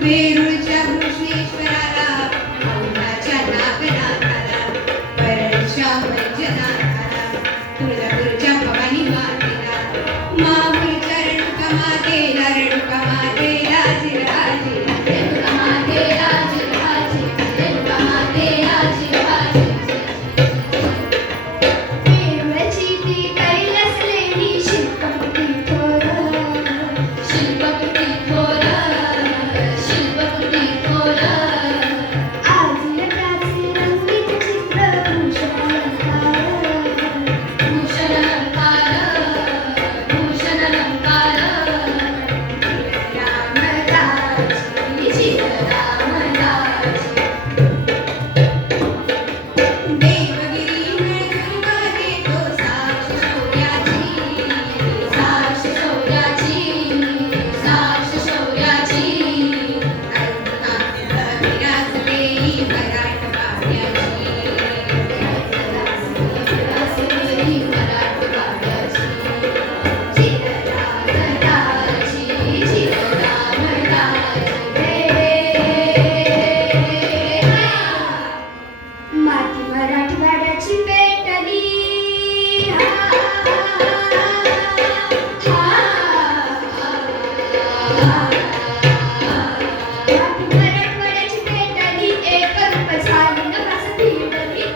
वेरूळच्या कृष्णेश्वराला मौनाच्या नागनाथाला परळीच्या वैजनाथाला तुळजापूरच्या भवानी मातेला माहूरच्या रेणुका मातेला रेणुका मातेला जिराजी रेणुका मातेला जिराजी रेणुका मातेला जिराजी वेरूळची ती कैलासलेली शिल्पपती थोर शिल्पपती थोर शिल्पपती थोर आजला त्याचे रंगीत चित्र भूषण अलंकार भूषण अलंकार रामदासी रामदासी देवगिरी मृदुंगरे तो साक्ष शौर्याची साक्ष शौर्याची साक्ष शौर्याची विराजलेली मराठवाड्याची विराजलेली मराठवाड्याची चिररामदाची माती मराठवाड्याची पेटली माती मराठवाड्याची पेटली एक रूप झाली नभास भिडली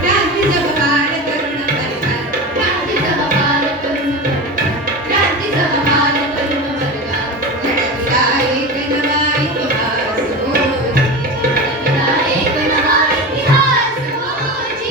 क्रांती जगवार तरुण वर्गात क्रांती जगवाल तरुण वर्गात क्रांती जगवाल तरुण वर्गात घडविला एक नवा इतिहास घडविला एक नवा इतिहास होजी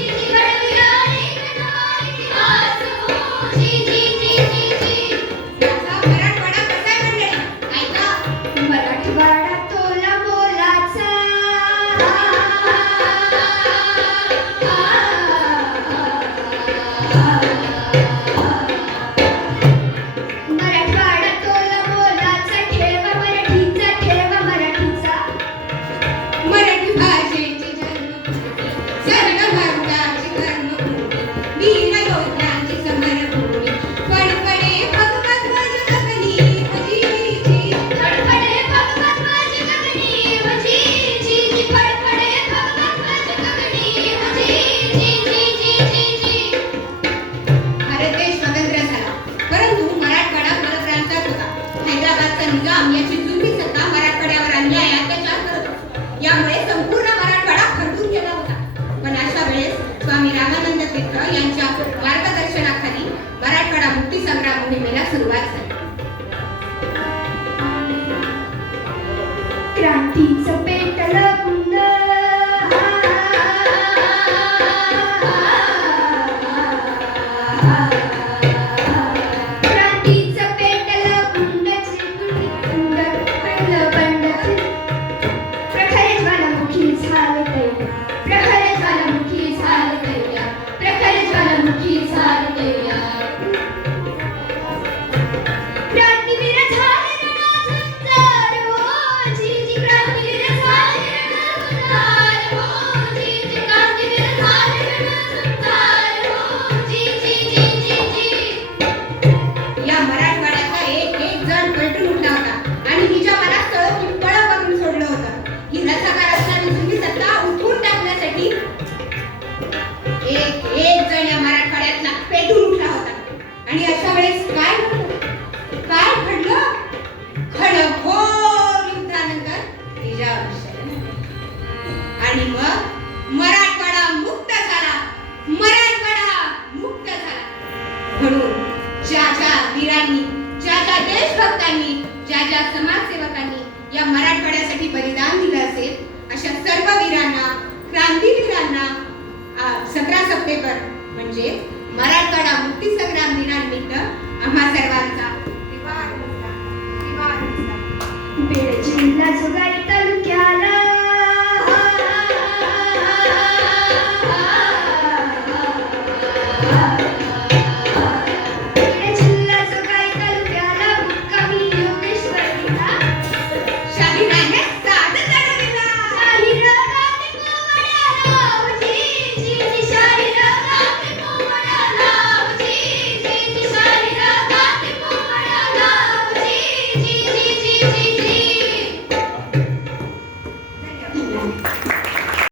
मराठवाडा मुक्त झाला, मराठवाडा मुक्त झाला. म्हणून ज्या ज्या वीरांनी, ज्या ज्या देशभक्तांनी, ज्या ज्या समाजसेवकांनी या मराठवाड्यासाठी बलिदान दिलं असेल, अशा सर्व वीरांना, क्रांतीवीरांना 17 सप्टेंबर म्हणजे मराठवाडा मुक्ती संग्राम दिनानिमित्त आम्हा सर्वांचा